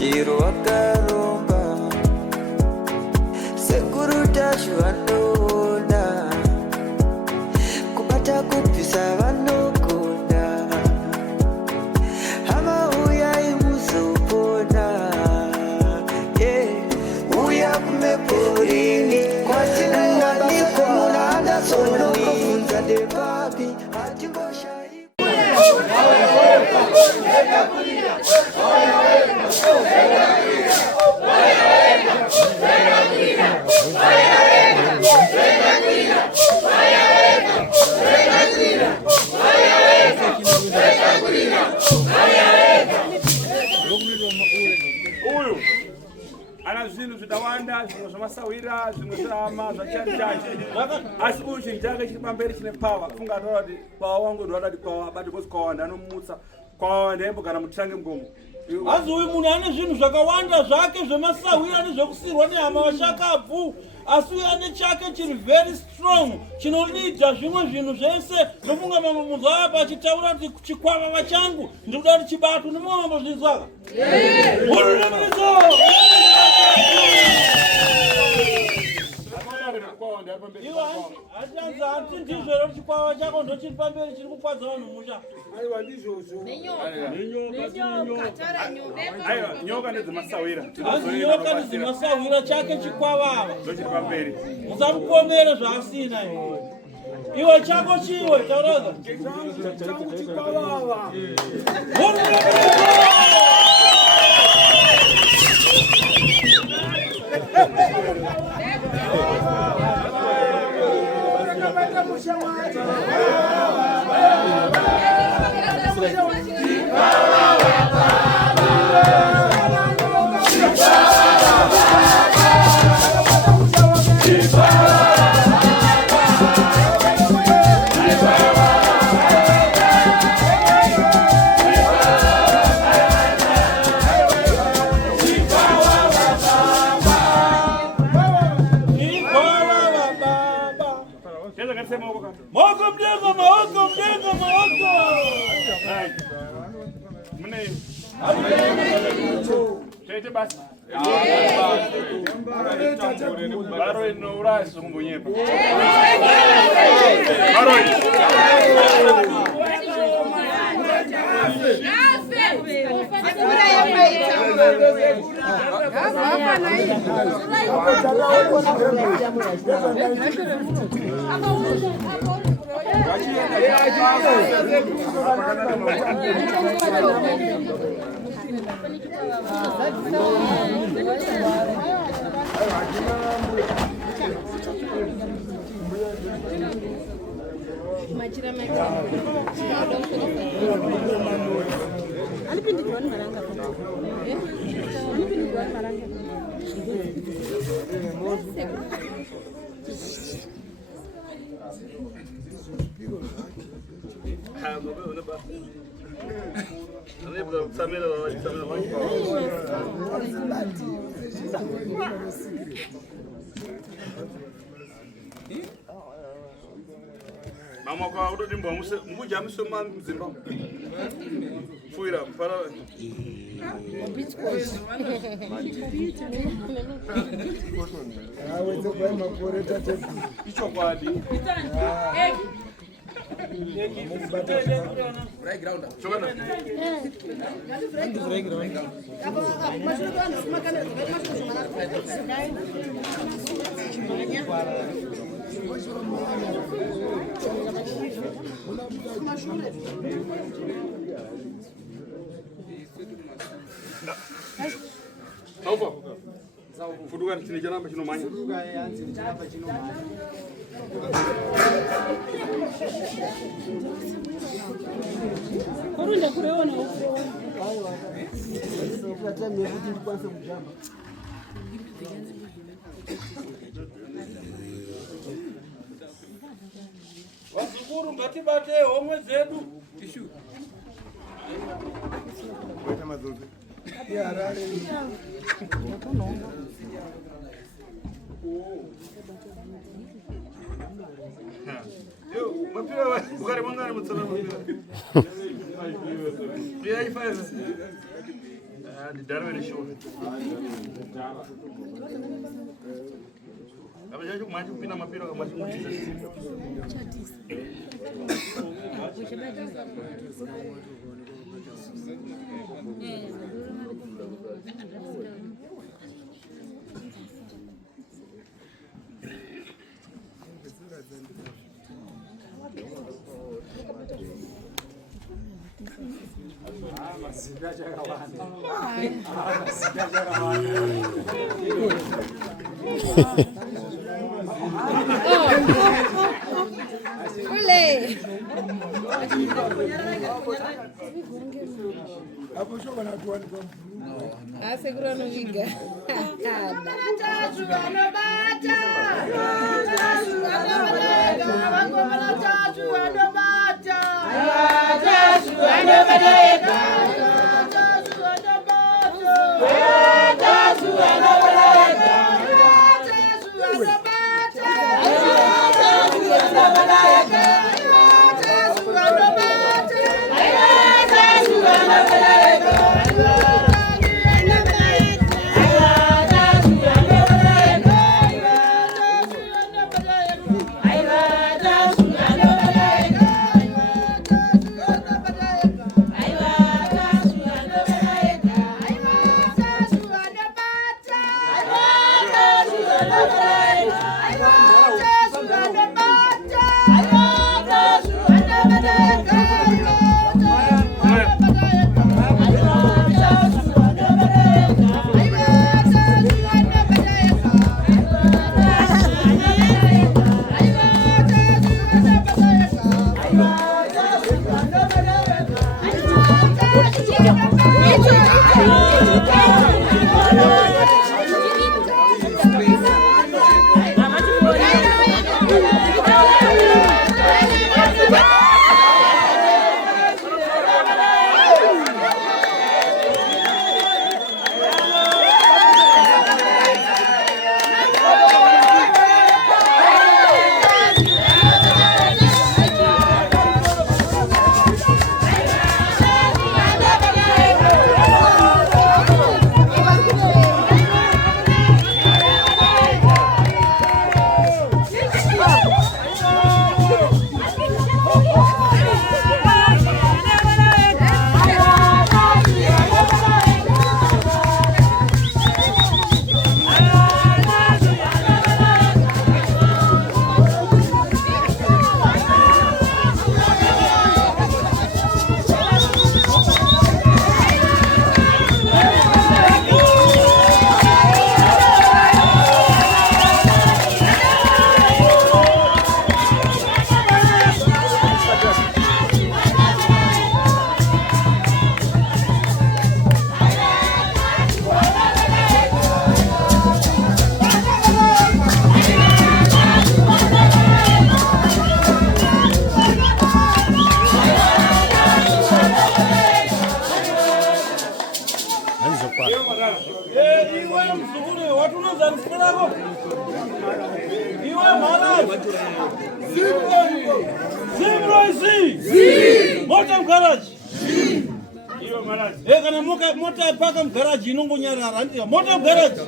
chiro wakaromba sekuru tacho vanoona kubata kubvisa vanogona hama uyai muzopona uya kumeporini kwatinanganikwa munadasonokofunza depapi hatingoshai ana zvinhu zvitawanda, zvimwe zvamasawira, zvimwe zvama zvacharichachi asi uyu chinhu chake chiri pamberi chine pawa funga ataura kuti pawa wangu ndorati pawa abati kosi kwawa ndanomutsa kwawa ndaimbogara mutirange mugomo asi uyu munhu ane zvinhu zvakawanda zvake zvemasawira nezvekusirwa nehama vashakabvu asi uyu ane chake chiri very strong chinolidha zvimwe zvinhu zvese ndofunga mamwe munhu apa achitaura kuti chikwava vachangu ndikuda kuti chibato nemumwe mambozvinzwaka iwe hatianzi hati ndizvo ero chikwava chako ndo chiri pamberi chiri kukwadza vanhu musha nyoka nedzimasawira asi nyoka nedzimasawira chake chikwavava ndochiri pamberi musamukomere zvaasina iwe chako chiwe tauraza changu chikwavava Chete basi. Baro inoura sombonyepa. Baro. Mama kwa udo dimbo mbuja msoma mzimba. Fuira para. Awe zo kwa makore tate. Icho kwadi. Right ground. Chogana. Right ground. Saufa. Fuduga chini jana chino manya. Fuduga yanzi chapa chino manya. Kurunda kureona huko. Aiwa. Sasa mimi ndio kwanza mjamba. Wazukuru ngatibate homwe zedu ishu Weta mazoezi. Ya rare. Yo, mapira ukari mangani mutsalama. Pia ifaiza. Ndidharwe show. Abajaji kumanje kupina mapiro kama chimutiza. Segura no liga. Mota paka mgaraji inongonyarara ndio mota mgaraji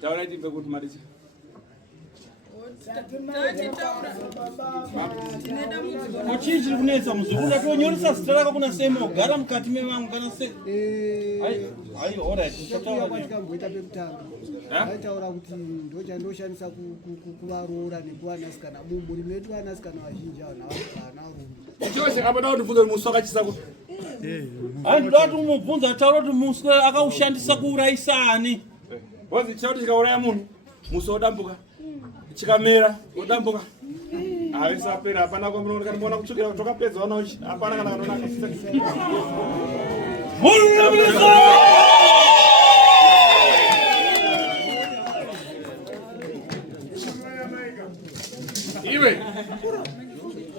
taura tipe kuti marisi kuchii chiri kunetsa muzukunda tonyoresa zita rako kuna semo gara mukati mevangu kana se ai alright tikamboita pekutanga aitaura kuti ndochandoshandisa kuvaroora nekuwanasikana bumburi medu vanasikana vazhinji vanarume chose kapada kuti bvunzo muswe akachisa kuti ai ndoda kuti umubvunza taura kuti muswe akaushandisa kuurayisa ani bozi chauti chikauraya munhu muswe odambuka chikamera odambuka aisapera hapana kwamuna kana kutsukira tokapedza wana uchi hapana kana kanonaka iwe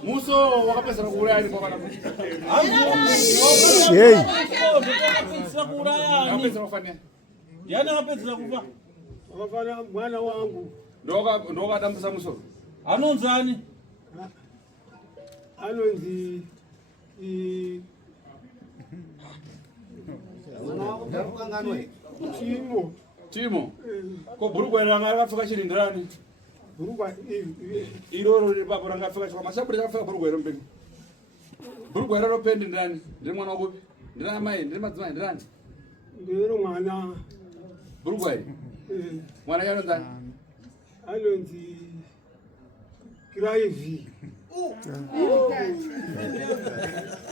muso wakapedzera kuuraya ni kwakana hey wakapedzera kuuraya ni wakapedzera kufanya yani wakapedzera kufa wakafana mwana wangu ndoka dambusa musoro anonzi Timo. Ko burugwa ranga rakapfuka chirindirani. Burugwa Iroro ripapa rangapfuka chikwa masaburi rakapfuka burugwa rombeni. Burugwa raro pendi ndirani? Ndiri mwana wakupi? Ndiri mai, ndiri madzimai ndirani? ndiri mwana Burugwa iri. Mwana yano ndani? anonzi Kiraivi.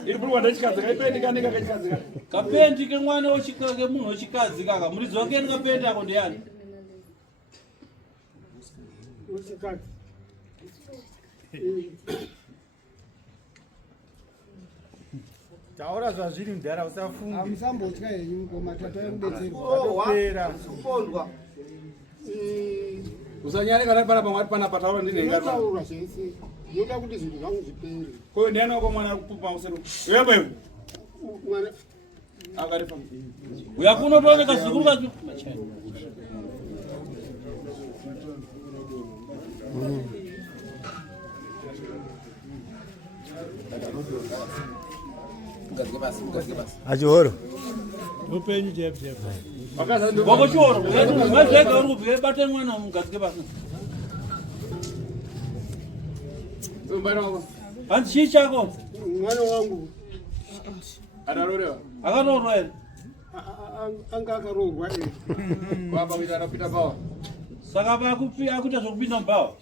Iri burugwa ndechikadzi kaipendi kanika kachikadzi kaka. Kapendi ke mwana wechikadzi munhu wechikadzi kaka. Muridzi wake ni kapendi ako ndiani? Wechikadzi. Taura zvazviri mudhara usafunga. Amusambotya henyu koma tata yekudetserwa. Kupondwa. Usanyare kana para pamwari pana pataura ndine ngaro. Ndataura zvese. Ndoda kuti zvinhu zvangu zvipere. Ko ndiani wako mwana kupupa usero. Yebo. Mwana Akarifa. Uyakuno tooneka zikuru kacho. Achihoro. upenyu chepche. Wako choro. Mazvega uri kubve bate mwana mugadzike basi. Mwana wako. Hanzi chii chako? Mwana wangu Adarorewa. Akaroorwa here. anga akaroorwa ere. Baba kuita anapita pawa. Saka akuita zvokupinda mubhawa.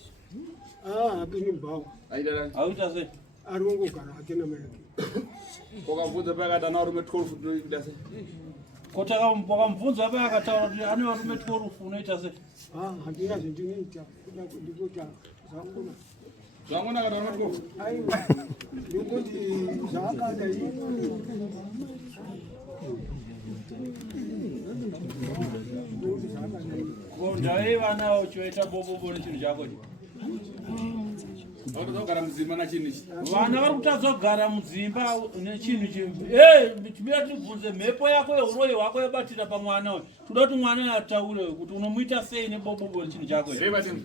Hapindi mubhawa. Aita nani? Auita sei? Ari wongogara hake namai ake. Wakabvunza pakati ana varume 12 unoita sei? Wakamubvunza paya akataura kuti ane varume 12 unoita sei? Handina zvendinoita kuda ndikuta zvangona. Zvangona kana varume 12? Aiwa ndikuti zvaakada Ndai vana uchiita bobobo nechinhu chako chi. Vakutogara mudzimba nachini ichi. Vana vari kutadza kugara mudzimba nechinhu chimbi. Tibira tibvunze mhepo yako yeuroyi hwako yabatira pamwana uyu. Toda kuti mwana ataure kuti unomuita sei nebobobo nechinhu chako.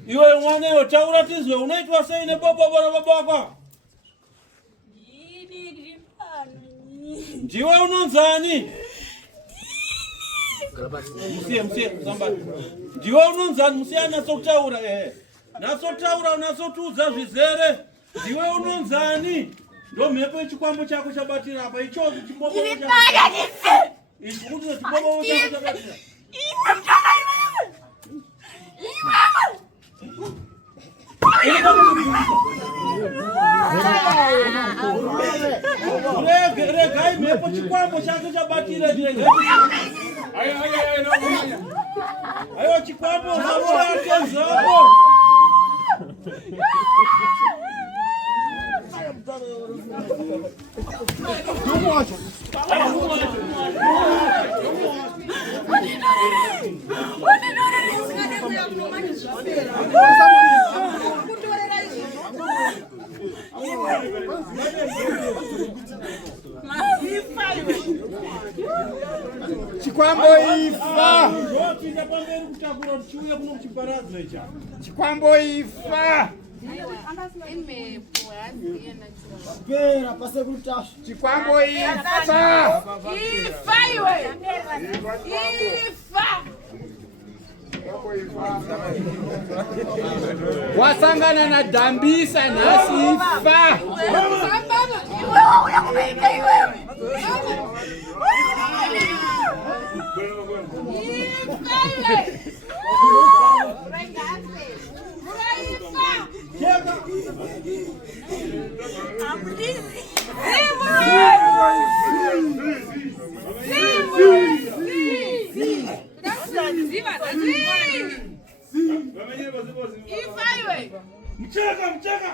Iwe mwana uyu taura tizwe unoitwa sei nebobobo nababa wako. Ndiwe unonzani? Musiye sambani. Ndiwe unonzani musiye anatsotaura Natsotaura unatsotuudza zvizere. Ndiwe unonzani? Ndo mhepo yechikwambo chako chabatira apa ichozi chibobo chako. Ichi kuti chibobo chako chabatira. Regai mhepo chikwambo chako chabatira regai. Ayo chikwambo zvaurate zvapo. Chikwambo ifa. Ndotinda pamberi kutakura tichiuya kuno kuchiparadza ichi. Chikwambo ifa. Pera pasekutasha. Chikwambo ifa. Ifa iwe. Ifa. Wasangana na Dambisa nasi ifa. Mcheka.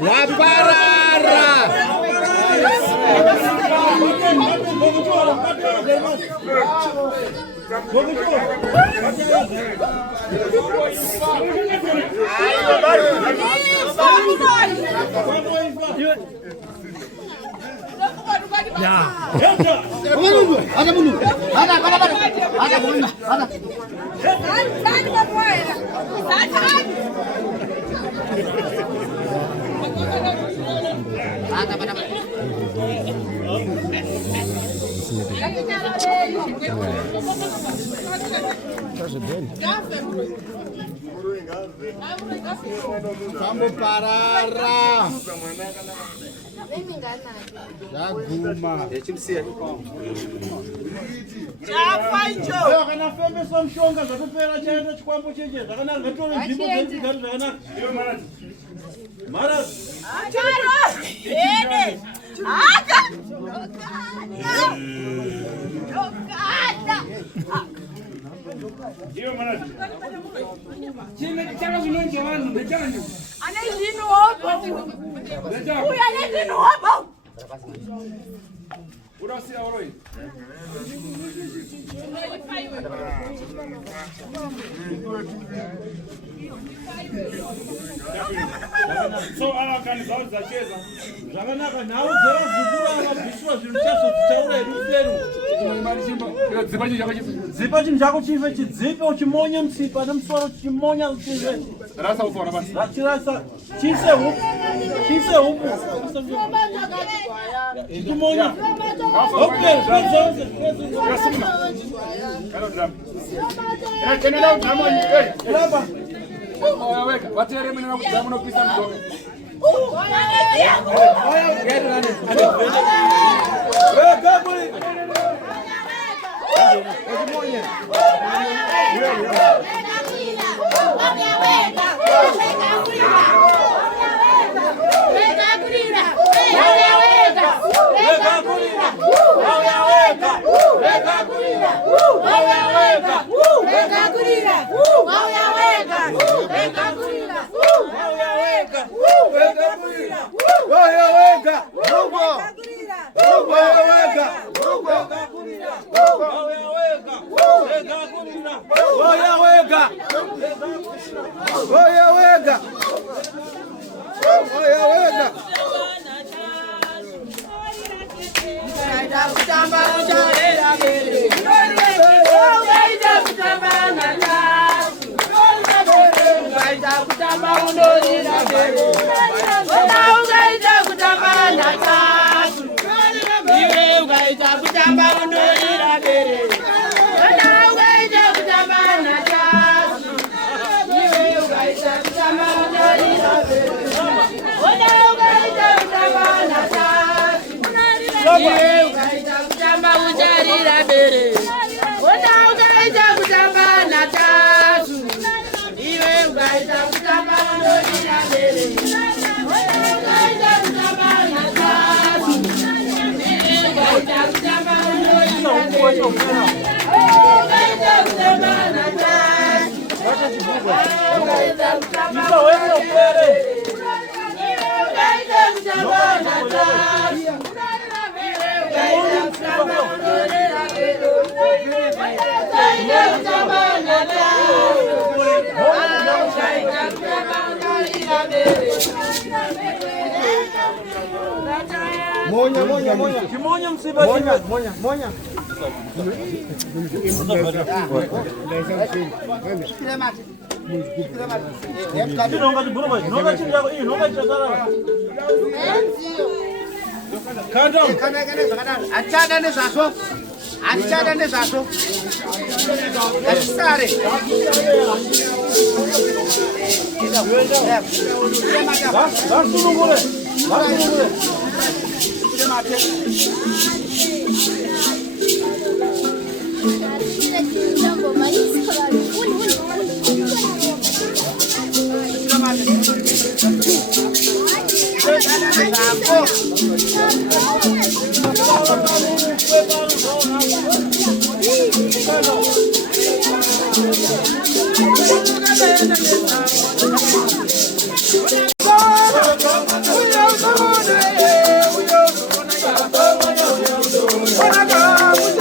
Waparara. Vamos parar. Jaguma. Kana fembe somshonga zvakupera chaenda chikwambo cheche zvakanaka ngatore nzvimbo dzenzigari zvakanaka. Mara. Iyo mana. Chine chaka zvinonje vanhu ndechanje. Ane zvino hopo. Uya ane zvino hopo. Urasiya oroi. So akani zvacheza. Zvakanaka nhau dzera zukuru akabviswa zvinhu chazo tichaura hedu dzipa chinhu chako chife chidzipe uchimonye mutsipa nemusoro uchimonya uchife Rasa ufona basi. rachirasa chise hupu uchimonya okay zvazvose Hello drum. Kenela drum hey. raba Weka. Watere mimi na drum unopisa mdomo. Monya msiba monya. Achada nezvazvo. Sare. Vasunungule. Wanna go.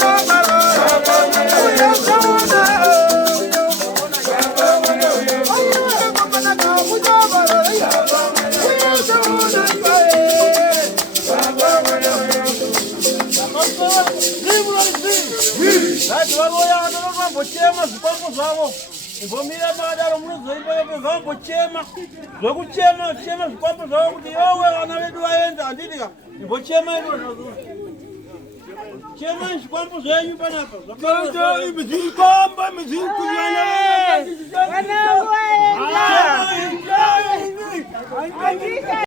Bochema zvikwambo zvavo ivomira makadaro munozoimba zvambochema zvokuchema chema zvikwambo zvavo kuti yowe vana vedu vaenda handidika imbochema izvozvo chema zvikwambo zvenyu panapa Vana